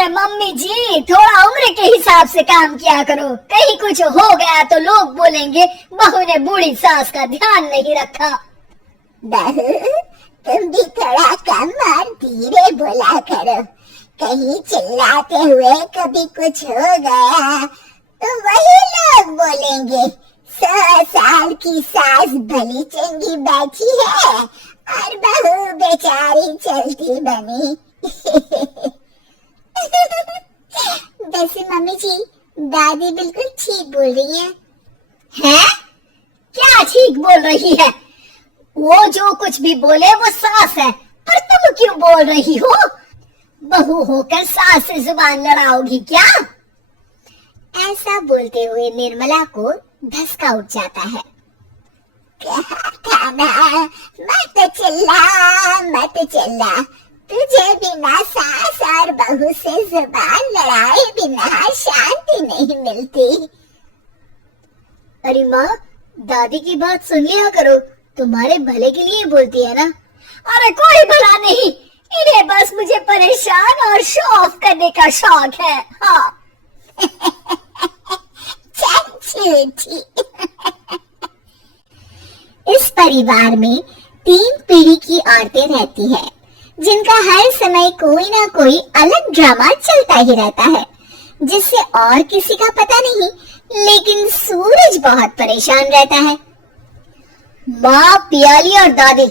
अरे मम्मी जी, थोड़ा उम्र के हिसाब से काम किया करो। कहीं कुछ हो गया तो लोग बोलेंगे बहू ने बूढ़ी सास का ध्यान नहीं रखा। बहू, तुम भी थोड़ा कम और धीरे बोला करो। कहीं चिल्लाते हुए कभी कुछ हो गया तो वही लोग बोलेंगे 100 साल की सास भली चंगी बैठी है और बहू बेचारी चलती बनी। वैसे मम्मी जी, दादी बिल्कुल ठीक बोल रही है। हैं? क्या ठीक बोल रही है? वो जो कुछ भी बोले वो सास है, पर तुम क्यों बोल रही हो? बहू होकर सास से जुबान लड़ाओगी क्या? ऐसा बोलते हुए निर्मला को धसका उठ जाता है। कहा था ना, मत चिल्ला। तुझे बिना सास और बहू से जुबान लड़ाए बिना शांति नहीं मिलती। अरे माँ, दादी की बात सुन लिया करो, तुम्हारे भले के लिए बोलती है ना। अरे कोई भला नहीं, इन्हें बस मुझे परेशान और शो ऑफ करने का शौक है। हाँ। झूठी। इस परिवार में 3 पीढ़ी की औरतें रहती है, जिनका हर समय कोई ना कोई अलग ड्रामा चलता ही रहता है, जिससे और किसी का पता नहीं, लेकिन सूरज बहुत परेशान रहता है। माँ, पियाली और दादी,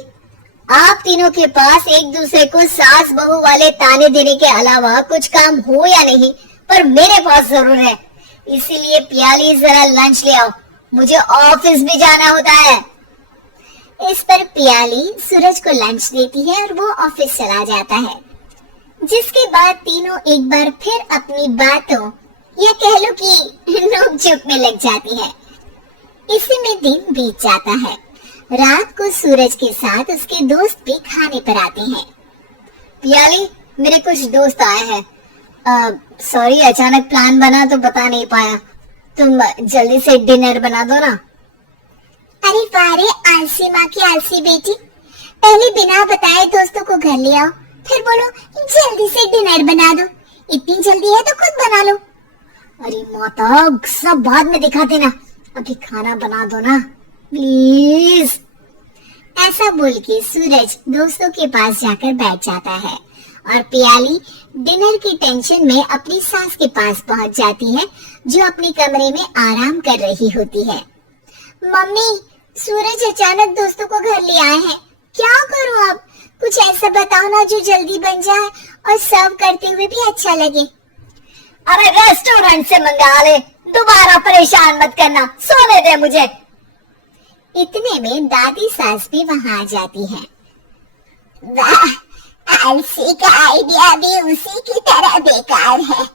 आप तीनों के पास एक दूसरे को सास बहू वाले ताने देने के अलावा कुछ काम हो या नहीं, पर मेरे पास जरूर है। इसीलिए पियाली, जरा लंच ले आओ, मुझे ऑफिस भी जाना होता है। इस पर पियाली सूरज को लंच देती है और वो ऑफिस चला जाता है, जिसके बाद तीनों एक बार फिर अपनी बातों या कह लो कि नोक-झोंक में लग जाती है। इसी में दिन बीत जाता है। रात को सूरज के साथ उसके दोस्त भी खाने पर आते हैं। पियाली, मेरे कुछ दोस्त आए हैं। सॉरी, अचानक प्लान बना तो बता नहीं पाया। तुम जल्दी से डिनर बना दो ना। अरे वारे, आलसी माँ की आलसी बेटी, पहले बिना बताए दोस्तों को घर ले आओ, फिर बोलो जल्दी से डिनर बना दो। इतनी जल्दी है तो खुद बना लो। अरे माता, सब बाद में दिखा देना, अभी खाना बना दो ना प्लीज। ऐसा बोल के सूरज दोस्तों के पास जाकर बैठ जाता है और पियाली डिनर की टेंशन में अपनी सास के पास पहुंच जाती है, जो अपने कमरे में आराम कर रही होती है। मम्मी, सूरज अचानक दोस्तों को घर ले आए हैं, क्या करूं अब? कुछ ऐसा बताओ ना जो जल्दी बन जाए और सर्व करते हुए भी अच्छा लगे। अरे रेस्टोरेंट से मंगा ले, दोबारा परेशान मत करना, सोने दे मुझे। इतने में दादी सास भी वहां आ जाती है। वाह, आलसी का आइडिया भी उसी की तरह बेकार है।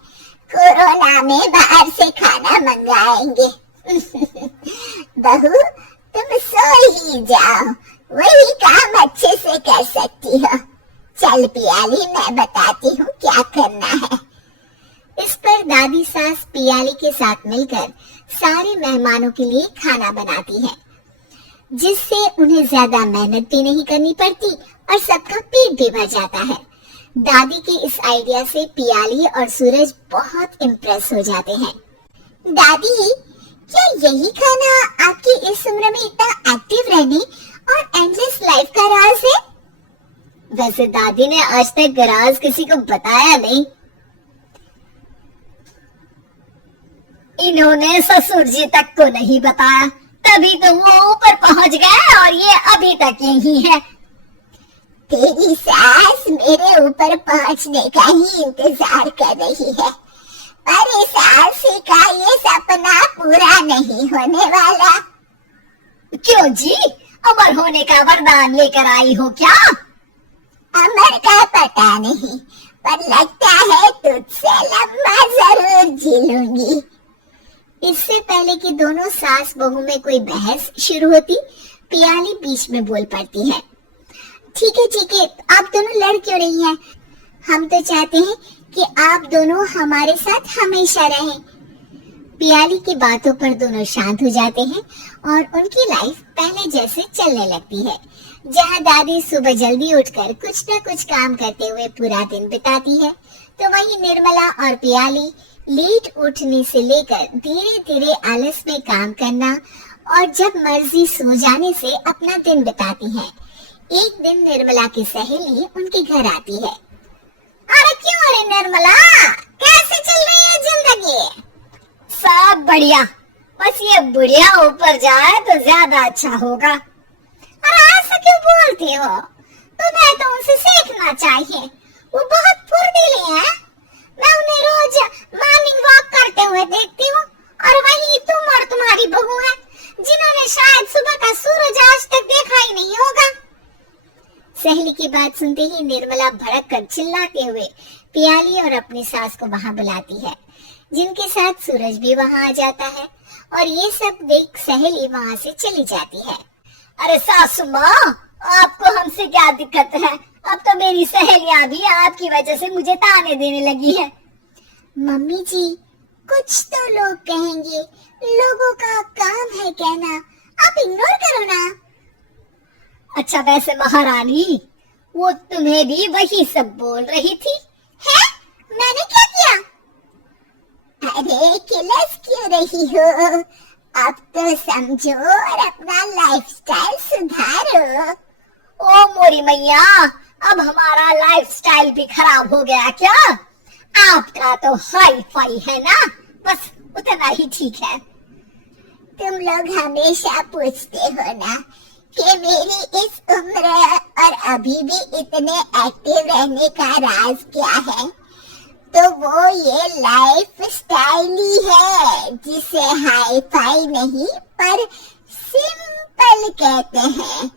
कोरोना में बाहर से खाना मंगाएंगे। बहू, तुम सो ही जाओ, वही काम अच्छे से कर सकती हो। चल पियाली, मैं बताती हूँ क्या करना है। इस पर दादी सास पियाली के साथ मिलकर सारे मेहमानों के लिए खाना बनाती है, जिससे उन्हें ज्यादा मेहनत भी नहीं करनी पड़ती और सबका पेट भी भर जाता है। दादी के इस आइडिया से पियाली और सूरज बहुत इम्प्रेस हो जाते हैं। दादी, क्या यही खाना आपकी इस उम्र में इतना एक्टिव रहने और एंडलेस लाइफ का राज है? वैसे दादी ने आज तक राज किसी को बताया नहीं। इन्होंने ससुर जी तक को नहीं बताया, तभी तो वो ऊपर पहुंच गए और ये अभी तक यही है। तेरी सास मेरे ऊपर पहुंचने का ही इंतजार कर रही है, पर इस आलसी का ये सपना पूरा नहीं होने वाला। क्यों जी, अमर होने का वरदान लेकर आई हो क्या? अमर का पता नहीं, पर लगता है तुझसे लंबा जरूर जी लूंगी। इससे पहले कि दोनों सास बहू में कोई बहस शुरू होती, पियाली बीच में बोल पड़ती है। ठीक है, आप दोनों लड़ क्यों रही हैं? हम तो चाहते हैं कि आप दोनों हमारे साथ हमेशा रहें। पियाली की बातों पर दोनों शांत हो जाते हैं और उनकी लाइफ पहले जैसे चलने लगती है, जहाँ दादी सुबह जल्दी उठकर कुछ न कुछ काम करते हुए पूरा दिन बिताती है, तो वहीं निर्मला और पियाली लेट उठने से लेकर धीरे धीरे आलस में काम करना और जब मर्जी सो जाने से अपना दिन बिताती हैं। एक दिन निर्मला की सहेली उनके घर आती है। अरे क्यों रे निर्मला, कैसे चल रही है जिंदगी? सब बढ़िया, बस ये बुढ़िया ऊपर जाए तो ज्यादा अच्छा होगा। अरे ऐसा क्यों बोलती हो? तुम्हें तो उनसे सीखना चाहिए, वो बहुत फुर्तीली है। मैं उन्हें रोज मॉर्निंग वॉक करते हुए देखती हूँ, और वही तुम और तुम्हारी बहू है जिन्होंने शायद सुबह का सूरज आज तक देखा ही नहीं होगा। सहेली की बात सुनते ही निर्मला भड़क कर चिल्लाते हुए पियाली और अपनी सास को वहां बुलाती है, जिनके साथ सूरज भी वहां आ जाता है और ये सब देख सहेली वहां से चली जाती है। अरे सासू माँ, आपको हमसे क्या दिक्कत है? अब तो मेरी सहेलियां भी आपकी वजह से मुझे ताने देने लगी है। मम्मी जी, कुछ तो लोग कहेंगे, लोगों का काम है कहना, आप इग्नोर करो ना। अच्छा वैसे महारानी, वो तुम्हें भी वही सब बोल रही थी? है? मैंने क्या किया? अरे किलस क्यों रही हो? अब तो समझो और अपना लाइफस्टाइल सुधारो। ओ मोरी मैया, अब हमारा लाइफस्टाइल भी खराब हो गया क्या? आपका तो हाई फाई है ना, बस उतना ही ठीक है। तुम लोग हमेशा पूछते हो ना कि मेरी इस उम्र और अभी भी इतने एक्टिव रहने का राज क्या है, तो वो ये लाइफ स्टाइल ही है जिसे हाई फाई नहीं पर सिंपल कहते हैं।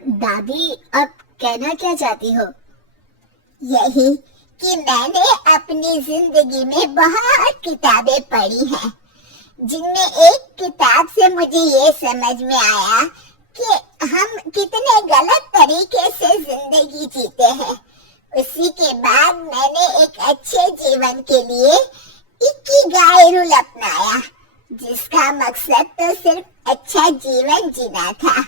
दादी, अब कहना क्या चाहती हो? यही कि मैंने अपनी जिंदगी में बहुत किताबें पढ़ी हैं, जिनमें एक किताब से मुझे ये समझ में आया कि हम कितने गलत तरीके से जिंदगी जीते हैं। उसी के बाद मैंने एक अच्छे जीवन के लिए इकिगाई रूल अपनाया, जिसका मकसद तो सिर्फ अच्छा जीवन जीना था।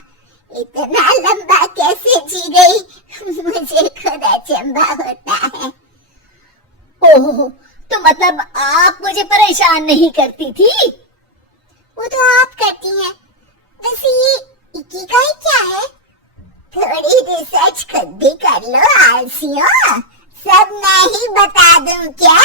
इतना लंबा कैसे जी गई, मुझे खुद अचंभा होता है। ओह, तो मतलब आप मुझे परेशान नहीं करती थी? वो तो आप करती हैं। वैसे ये इकिगाई क्या है? थोड़ी रिसर्च खुद भी कर लो आलसियों, सब मैं ही बता दूं क्या?